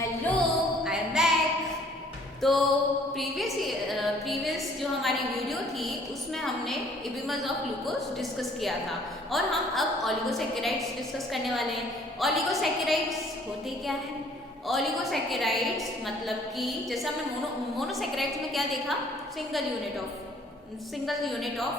Hello, I am back. तो previous जो हमारी वीडियो थी उसमें हमने एबिमस ऑफ ग्लूकोज डिस्कस किया था और हम अब ओलिगोसैकेराइड्स डिस्कस करने वाले हैं। ओलिगोसैकेराइड्स होते क्या हैं? ओलिगोसैकेराइड्स मतलब कि जैसे हमने मोनोसैकेराइड्स में क्या देखा, सिंगल यूनिट ऑफ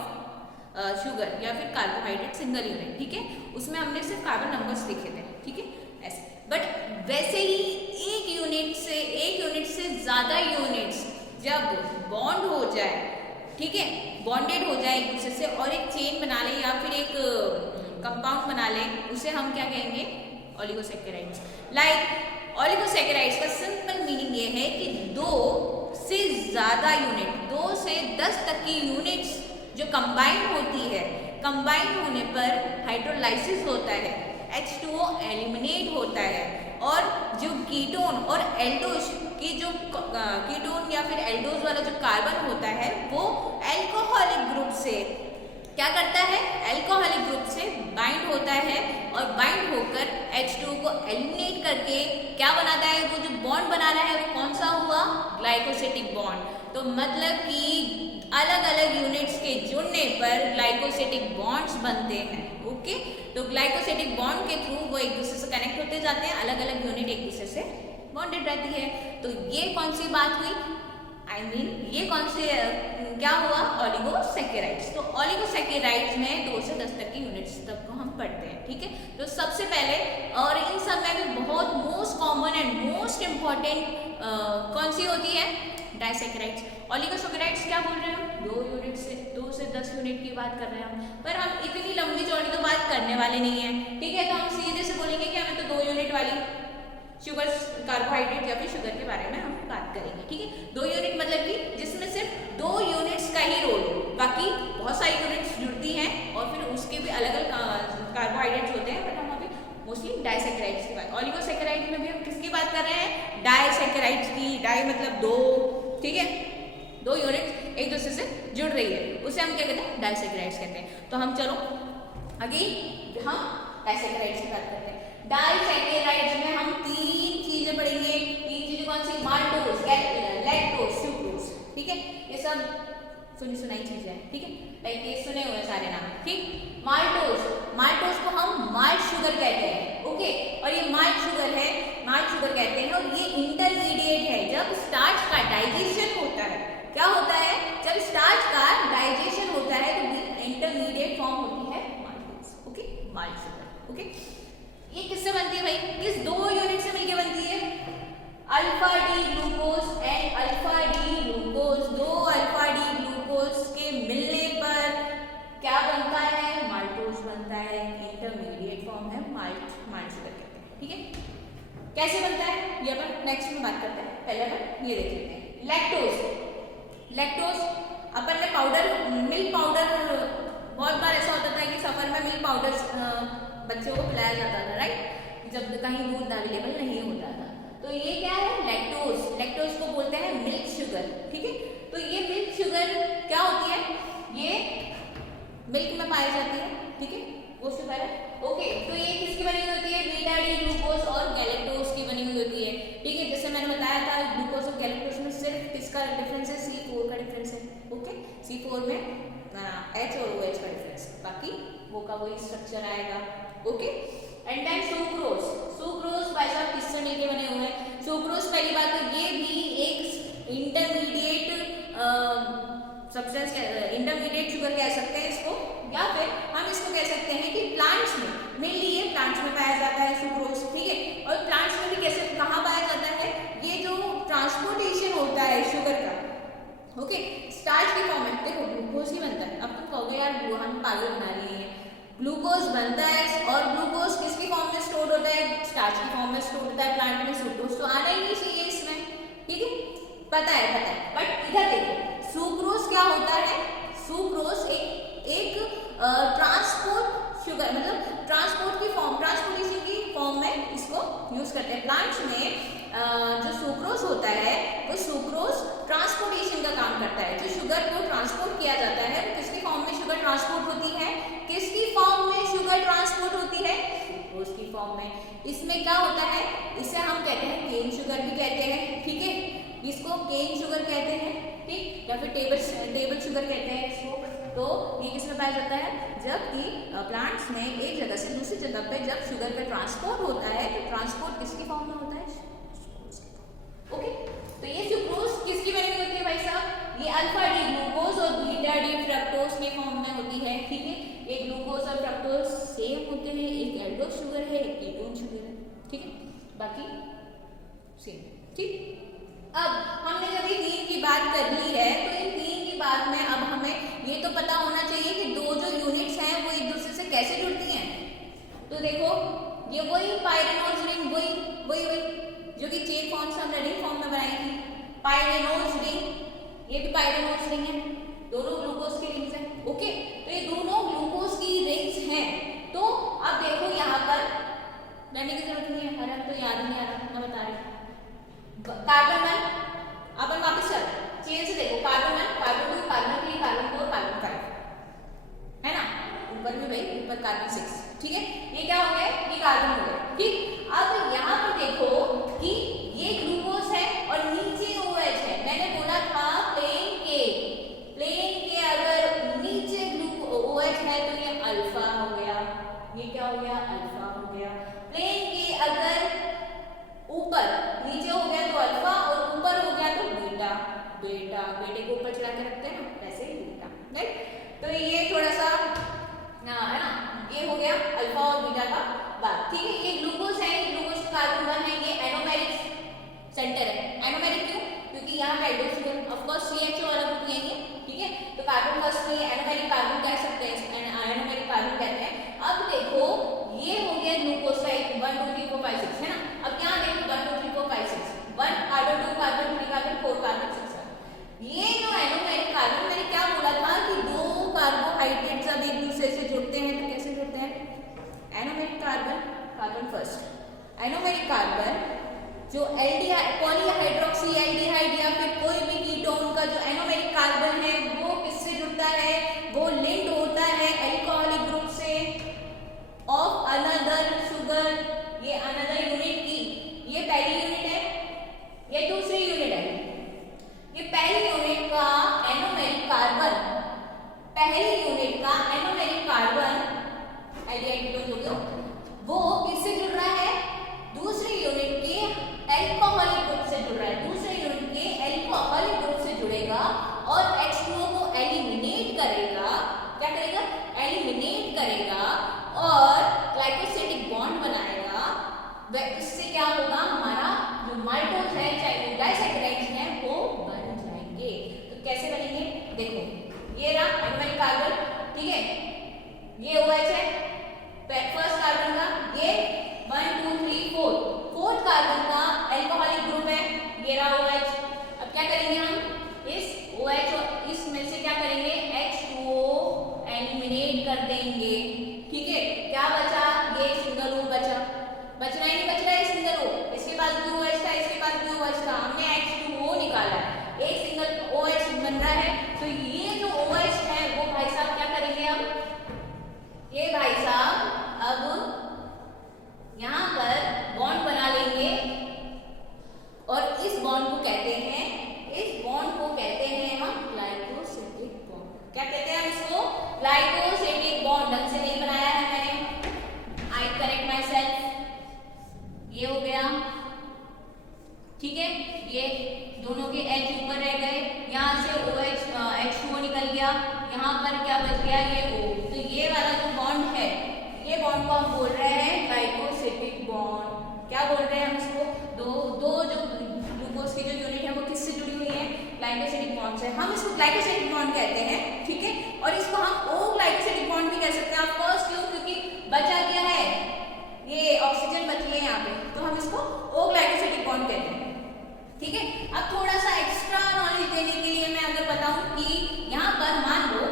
शुगर या फिर कार्बोहाइड्रेट सिंगल यूनिट, ठीक है। उसमें हमने सिर्फ कार्बन नंबर्स लिखे थे, ठीक है, ऐसे। बट वैसे ही एक यूनिट से ज्यादा यूनिट्स जब बॉन्ड हो जाए, ठीक है, बॉन्डेड हो जाए एक दूसरे से और एक चेन बना ले या फिर एक कंपाउंड बना ले, उसे हम क्या कहेंगे? ओलिगोसैकेराइड्स। लाइक ओलिगोसैकेराइड्स का सिंपल मीनिंग ये है कि 2 से ज्यादा यूनिट, 2 से 10 तक की यूनिट्स जो कंबाइन होती है, कंबाइन होने पर हाइड्रोलाइसिस होता है, H2O एलिमिनेट होता है और जो कीटोन और एल्डोज की जो कीटोन या फिर एल्डोज वाला जो कार्बन होता है वो अल्कोहलिक ग्रुप से क्या करता है? अल्कोहलिक ग्रुप से बाइंड होता है और बाइंड होकर H2O को एलिमिनेट करके क्या बनाता है? वो जो बॉन्ड बना रहा है वो कौन सा हुआ? Glycosidic bond. तो मतलब कि अलग अलग यूनिट्स के जुड़ने पर ग्लाइकोसिटिक बॉन्ड्स बनते हैं, ओके। तो ग्लाइकोसिटिक बॉन्ड के थ्रू वो एक दूसरे से कनेक्ट होते जाते हैं, अलग अलग यूनिट एक दूसरे से बॉन्डेड रहती है। तो ये कौन सी बात हुई? ये कौन से क्या हुआ? ओलिगोसैकेराइड्स। तो ओलिगोसैकेराइड्स में 2 से 10 तक की यूनिट्स तक को हम पढ़ते हैं, ठीक है। तो सबसे पहले और इन सब में भी बहुत most common and most important कौन सी होती है? डाइसैकेराइड्स। ओलिगोसैकेराइड्स क्या बोल रहे हैं हम? 2 से 10 यूनिट की बात कर रहे हैं हम, पर हम इतनी लंबी चौड़ी तो बात करने वाले नहीं है, ठीक है। तो हम सीधे से बोलेंगे कि हमें तो 2 यूनिट वाली शुगर, कार्बोहाइड्रेट या फिर शुगर के बारे में हम बात करेंगे, ठीक है। 2 यूनिट मतलब कि जिसमें सिर्फ 2 यूनिट्स का ही रोल हो, बाकी बहुत सारी यूनिट्स जुड़ती हैं और फिर उसके भी अलग अलग कार्बोहाइड्रेट्स होते हैं, बट हम अभी मोस्टली डाइसैकेराइड्स की बात, ओलिगोसैकेराइड्स में भी हम किसकी बात कर रहे हैं? डाइसैकेराइड्स की। डाई मतलब 2, ठीक है, 2 यूनिट एक दूसरे से जुड़ रही है, उसे हम क्या कहते हैं? डाइसैकेराइड्स कहते हैं। तो हम चलो आगे हम डाइसैकेराइड्स की बात करते हैं। डाइसैकेराइड्स में हम 3 चीजें पढ़ेंगे। 3 चीजें कौन सी? माल्टोज, लैक्टोज, सुक्रोज, ठीक है। ये सब सुनाई चीजें हैं, ठीक है, लाइक ये सुने हुए सारे नाम, ठीक। माल्टोज को हम माल्ट शुगर कहते हैं, ओके। और ये माल्ट शुगर कहते हैं और ये इंटरमीडिएट है। जब स्टार्च का डाइजेशन होता है, क्या होता है? जब स्टार्च का डाइजेशन होता है तो इंटरमीडिएट फॉर्म होती है maltose, okay, malt sugar, okay. ये किससे बनती है भाई? किस 2 यूनिट से मिलकर बनती है? Alpha D glucose and alpha D glucose. 2 alpha D glucose के मिलने पर क्या बनता है? माल्टोज बनता है। इंटरमीडिएट फॉर्म है माल्ट शुगर कहते हैं, ठीक है। कैसे बनता है ये अपन नेक्स्ट में बात करते हैं, पहले अपन ये देख लेते हैं। लैक्टोज अपन ने पाउडर, मिल्क पाउडर, बहुत बार ऐसा होता था कि सफर में मिल्क पाउडर बच्चों को पिलाया जाता था, राइट, जब कहीं दूध अवेलेबल नहीं होता था। तो ये क्या है? लैक्टोज को बोलते हैं मिल्क शुगर, ठीक है। तो ये मिल्क शुगर क्या होती है? ये मिल्क में पाई जाती है, ठीक है, वो शुगर है, ओके। तो ये किसकी बनी हुई होती है? बीटा डी ग्लूकोज और गैलेक्टोज की बनी हुई होती है, ठीक है। जैसे मैंने बताया था ग्लूकोज और गैलेक्टोज में सिर्फ किसका डिफरेंस है? C4 का डिफरेंस है, ओके। C4 में H और OH का डिफरेंस, बाकी वो का वही स्ट्रक्चर आएगा, ओके। एंड देन सुक्रोज भाई साहब किससे मिलके बने हुए हैं? सुक्रोज पहली बात तो ये भी एक इंटरमीडिएट सब्सटेंस, इंटरमीडिएट शुगर कह सकते हैं इसको, या फिर हम इसको कह सकते हैं कि प्लांट्स में, मेनली ये प्लांट्स में पाया जाता है सुक्रोज, ठीक है। और प्लांट्स में भी कैसे, कहाँ पाया जाता है? ये जो ट्रांसपोर्टेशन होता है शुगर का, ओके, स्टार्च के फॉर्म में, देखो ग्लूकोज ही बनता है। अब तुम कहोगे यार हम पागल बना रही हैं, ग्लूकोज बनता है और ग्लूकोज किसकी फॉर्म में स्टोर होता है? स्टार्च की फॉर्म में स्टोर होता है प्लांट में। सुक्रोज तो आना ही नहीं चाहिए इसमें, ठीक है, पता है। बट इधर देखो, सुक्रोज क्या होता है? सुक्रोज एक ट्रांसपोर्ट शुगर, मतलब ट्रांसपोर्ट की फॉर्म, ट्रांसपोर्टेशन की फॉर्म में इसको यूज करते हैं। प्लांट्स में जो सुक्रोज होता है वो सुक्रोज ट्रांसपोर्टेशन का काम करता है। जो शुगर को ट्रांसपोर्ट किया जाता है वो किसकी फॉर्म में शुगर ट्रांसपोर्ट होती है? किसकी फॉर्म में शुगर ट्रांसपोर्ट होती है? सुक्रोज की फॉर्म में। इसमें क्या होता है? इसे हम कहते हैं केन शुगर या फिर टेबल शुगर कहते हैं इसको। तो ये किसमें पाया जाता है, जबकि प्लांट्स में एक जगह से दूसरी जगह पे जब शुगर का ट्रांसपोर्ट होता है तो ट्रांसपोर्ट किसकी फॉर्म में होता है, ओके। तो ये सुक्रोज किसकी बनी होती है भाई साहब, ये अल्फा डी ग्लूकोज और बीटा डी फ्रक्टोज के फॉर्म में होती है, ठीक है। एक ग्लूकोज और फ्रक्टोज सेम होते हैं, एक एल्डोज शुगर है, एक कीटोन शुगर है, ठीक है, बाकी सेम, ठीक। अब हमने जब ये तीन की बात कर ली है तो इन तीन की बात में अब हमें ये तो पता होना चाहिए कि दो जो यूनिट्स हैं वो एक दूसरे से कैसे जुड़ती हैं। तो देखो ये वही पायरेनोज रिंग, वही जो कि चेन फॉर्म से हमने रिंग फॉर्म में बनाई थी, पायरेनोज रिंग, ये भी पायरेनोज रिंग है, दोनों ग्लूकोज की रिंग्स हैं, ओके। तो ये दोनों ग्लूकोज की रिंग्स हैं। तो अब देखो यहाँ पर रहने की जरूरत नहीं है, हमें तो याद नहीं आ रहा, मैं बता रही हूँ। कार्बन 1 अपन वापस चल चेन से देखो, carbon 1, carbon 2, carbon 3, carbon 4, carbon 5 है ना, ऊपर में भाई ऊपर कार्बन 6, ठीक है। ये क्या हो गया, ये कार्बन हो गया, ठीक। अब यहाँ पर देखो कि ये ग्लूकोज है और नीचे OH है। मैंने बोला था प्लेन के अगर नीचे OH है तो ये अल्फा हो गया, ये क्या हो गया, अल्फा हो गया। प्लेन के अगर ऊपर नीचे हो गया तो अल्फा और ऊपर हो गया तो बीटा, बेटे को ऊपर चढ़ा के रखते हैं ना, वैसे ही बीटा, राइट। तो ये थोड़ा सा है ना, ये हो गया अल्फा और बीटा का बात, ठीक है। ये ग्लूकोज है, ग्लूकोज का कार्बन 1 है, ये एनोमेरिक सेंटर है। एनोमेरिक क्यों, क्योंकि यहाँ hydrogen sugar of course CHO वाला ग्रुप नहीं है, ठीक है। तो कार्बन फर्स्ट में एनोमेरिक कार्बन कह सकते हैं, एनोमेरिक कार्बन कहते हैं। अब देखो ये हो गया ग्लूकोज का 1 2 3 4 5 6 है ना। अब यहाँ देखो 1 2 3 4 5 6, 1 कार्बन 2 कार्बन 3 कार्बन 4 कार्बन 6 है। ये जो एनोमेरिक कार्बन, मैंने क्या बोला था कि दो कार्बोहाइड्रेट जब एक दूसरे से जुड़ते हैं तो कैसे जुड़ते हैं, anomeric carbon first, anomeric carbon जो पॉलीहाइड्रोक्सी एल्डिहाइड या फिर कोई भी कीटोन का जो एनोमेरिक कार्बन है वो किससे जुड़ता है, वो लिंक्ड होता है अल्कोहलिक ग्रुप से ऑफ अनदर शुगर। ये अनदर यूनिट की, ये पहली यूनिट है, ये दूसरी यूनिट है। ये पहली यूनिट का एनोमेरिक कार्बन, पहली यूनिट का एनोमेरिक कार्बन एल्डिहाइड जो हो वो किससे जुड़ रहा है, दूसरी यूनिट के अल्कोहलिक ग्रुप से जुड़ रहा है, दूसरे यूनिट के अल्कोहलिक ग्रुप से जुड़ेगा और H2O को एलिमिनेट करेगा, क्या करेगा, एलिमिनेट करेगा और ग्लाइकोसिडिक बॉन्ड बनाएगा। वह इससे क्या होगा, हमारा जो माल्टोज है चाहे वो डाइसैकेराइड्स हैं वो बन जाएंगे। तो कैसे बनेंगे, देखो ये रहा एनोमेरिक कार्बन, ठीक है, ये OH है फर्स्ट कार्बन का, ये 1 2 3 4 फोर्थ कार्बन का अल्कोहलिक ग्रुप है, ये रहा OH। अब क्या करेंगे हम, इस OH और इसमें से क्या करेंगे, H2O एलिमिनेट कर देंगे, ठीक है। क्या बचा, ये सिंगल O बचा, बचना ही नहीं बच रहा है सिंगल O, इसके पास भी OH था, इसके पास भी OH था, हमने H2O निकाला है, एक सिंगल OH बन रहा है। तो ये जो OH है वो भाई साहब क्या करेंगे, अब ये भाई साहब अब यहाँ पर बॉन्ड बना लेंगे और इस बॉन्ड को कहते हैं, इस बॉन्ड को कहते हैं हम ग्लाइकोसिडिक बॉन्ड। क्या कहते हैं हम इसको, ग्लाइकोसिडिक बॉन्ड। ढंग से नहीं बनाया है मैंने, आई करेक्ट माई सेल्फ। ये हो गया, ठीक है, ये दोनों के H ऊपर रह गए, यहाँ से OH H2O निकल गया, यहाँ पर क्या बच गया, ये O। तो ये वाला जो बॉन्ड है, ये बॉन्ड को हम बोल रहे हैं ग्लाइकोसिडिक बॉन्ड। क्या बोल रहे हैं हम इसको, दो जो ग्लूकोज की जो यूनिट है वो किससे जुड़ी हुई है, ग्लाइकोसिडिक बॉन्ड से। हम इसको ग्लाइकोसिडिक बॉन्ड कहते हैं, ठीक है। और इसको हम O ग्लाइकोसिडिक बॉन्ड भी कह सकते हैं, ऑफ कोर्स, क्यों, क्योंकि बचा क्या है, ये ऑक्सीजन बची है यहाँ पे, तो हम इसको O ग्लाइकोसिडिक बॉन्ड कहते हैं, ठीक है। अब थोड़ा सा एक्स्ट्रा नॉलेज देने के लिए मैं अगर बताऊं कि यहाँ पर मान लो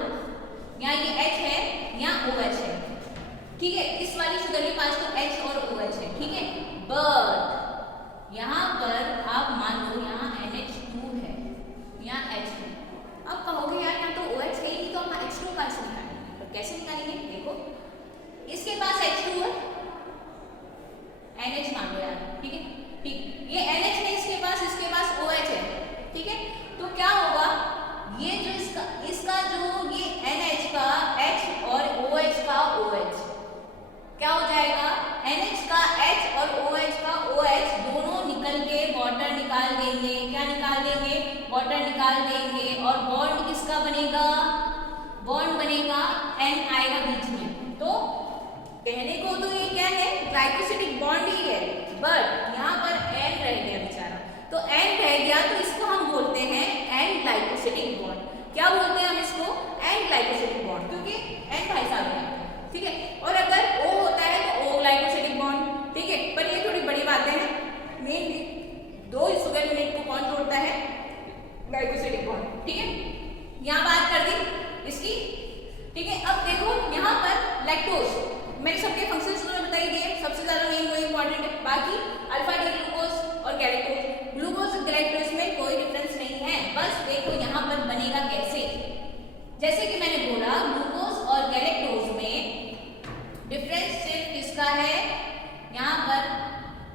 यहाँ ये H है, यहाँ OH है, ठीक है। इस वाली शुगर के पास तो H और OH है, ठीक है। बट यहाँ पर आप मान लो यहाँ NH2 है, यहाँ H है। अब कहोगे यार यहाँ तो OH है ही नहीं, तो हम H2 कहाँ से निकालेंगे, तो कैसे निकालेंगे, देखो इसके पास H2 है, NH मान लो यार, ठीक है, ठीक। ये NH है इसके पास OH है, डाल देंगे और बॉन्ड किसका बनेगा, बॉन्ड बनेगा N आएगा बीच में। तो कहने को तो ये क्या है, ग्लाइकोसिडिक बॉन्ड ही है, बट यहाँ पर N रह गया बेचारा, तो N रह गया तो इसको हम बोलते हैं N ग्लाइकोसिडिक बॉन्ड। क्या बोलते हैं हम इसको, N ग्लाइकोसिडिक बॉन्ड, क्योंकि N भाई साहब है, ठीक है। और अगर O होता है तो O ग्लाइकोसिडिक बॉन्ड, ठीक है। पर ये थोड़ी बड़ी बातें हैं, मेनली दो शुगर यूनिट को कौन जोड़ता है, ग्लाइकोसिडिक बॉन्ड, ठीक है। यहाँ बात कर दी इसकी, ठीक है। अब देखो यहाँ पर लैक्टोज, मैंने सबके फंक्शंस तो बता ही दिए, सबसे ज्यादा मेन वो इंपॉर्टेंट है, बाकी अल्फा डी ग्लूकोज और गैलेक्टोज, ग्लूकोज और गैलेक्टोज में कोई डिफरेंस नहीं है। बस देखो यहाँ पर बनेगा कैसे, जैसे कि मैंने बोला ग्लूकोज और गैलेक्टोज में डिफरेंस सिर्फ किसका है, यहाँ पर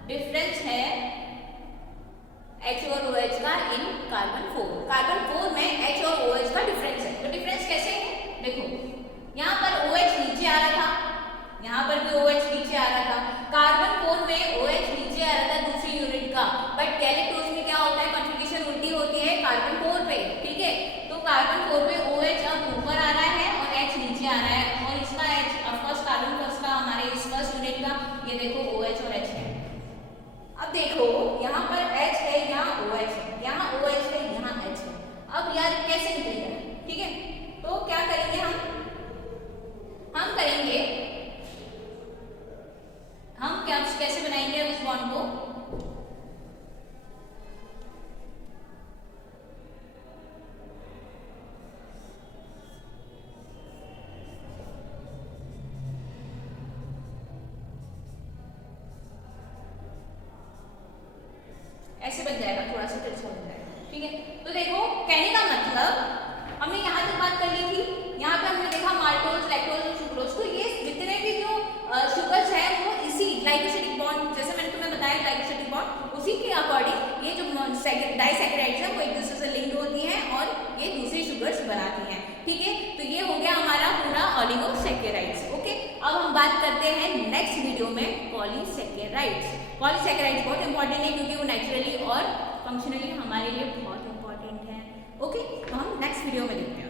डिफरेंस है H और OH का इन कार्बन 4। कार्बन 4 में H और OH का डिफरेंस है। तो डिफरेंस कैसे है, देखो यहाँ पर OH नीचे आ रहा था, यहाँ पर भी OH नीचे आ रहा था, कार्बन 4 में OH नीचे आ रहा था दूसरी यूनिट का, बट गैलेक्टोज में क्या होता है, कॉन्फ़िगरेशन उल्टी होती है कार्बन 4 पे, ठीक है। तो कार्बन 4 पे OH अब ऊपर आ रहा है और H नीचे आ रहा है, और इसका H ऑफकोर्स कार्बन फर्स्ट का हमारे इस फर्स्ट यूनिट का, ये देखो OH और H है। अब देखो यहाँ पर H है, यहाँ OH है, यहाँ OH है, यहाँ H है। अब यार कैसे निकलेगा, ठीक है। तो क्या करेंगे हम करेंगे, हम क्या कैसे बनाएंगे इस बॉन्ड को, ऐसे बन जाएगा, थोड़ा सा तिरछा बन जाएगा, ठीक है। तो देखो कहने का मतलब हमने यहाँ तक बात कर ली थी, यहाँ पे हमने देखा माल्टोज, लैक्टोज और सुक्रोज, तो ये जितने भी जो शुगर्स है वो इसी ग्लाइकोसिडिक बॉन्ड, जैसे मैंने तुम्हें बताया ग्लाइकोसिडिक बॉन्ड, उसी के अकॉर्डिंग ये जो डाइसैकेराइड्स है वो एक दूसरे से लिंक्ड होती हैं और ये दूसरी शुगर्स बनाती हैं, ठीक है। तो ये हो गया हमारा पूरा ऑलिगोसैकेराइड्स, ओके। अब हम बात करते हैं नेक्स्ट वीडियो में पॉलीसैकेराइड्स। पॉलीसैकेराइड्स बहुत इंपॉर्टेंट है क्योंकि वो नेचुरली और फंक्शनली हमारे लिए बहुत इंपॉर्टेंट है, ओके। तो हम नेक्स्ट वीडियो में देखते हैं।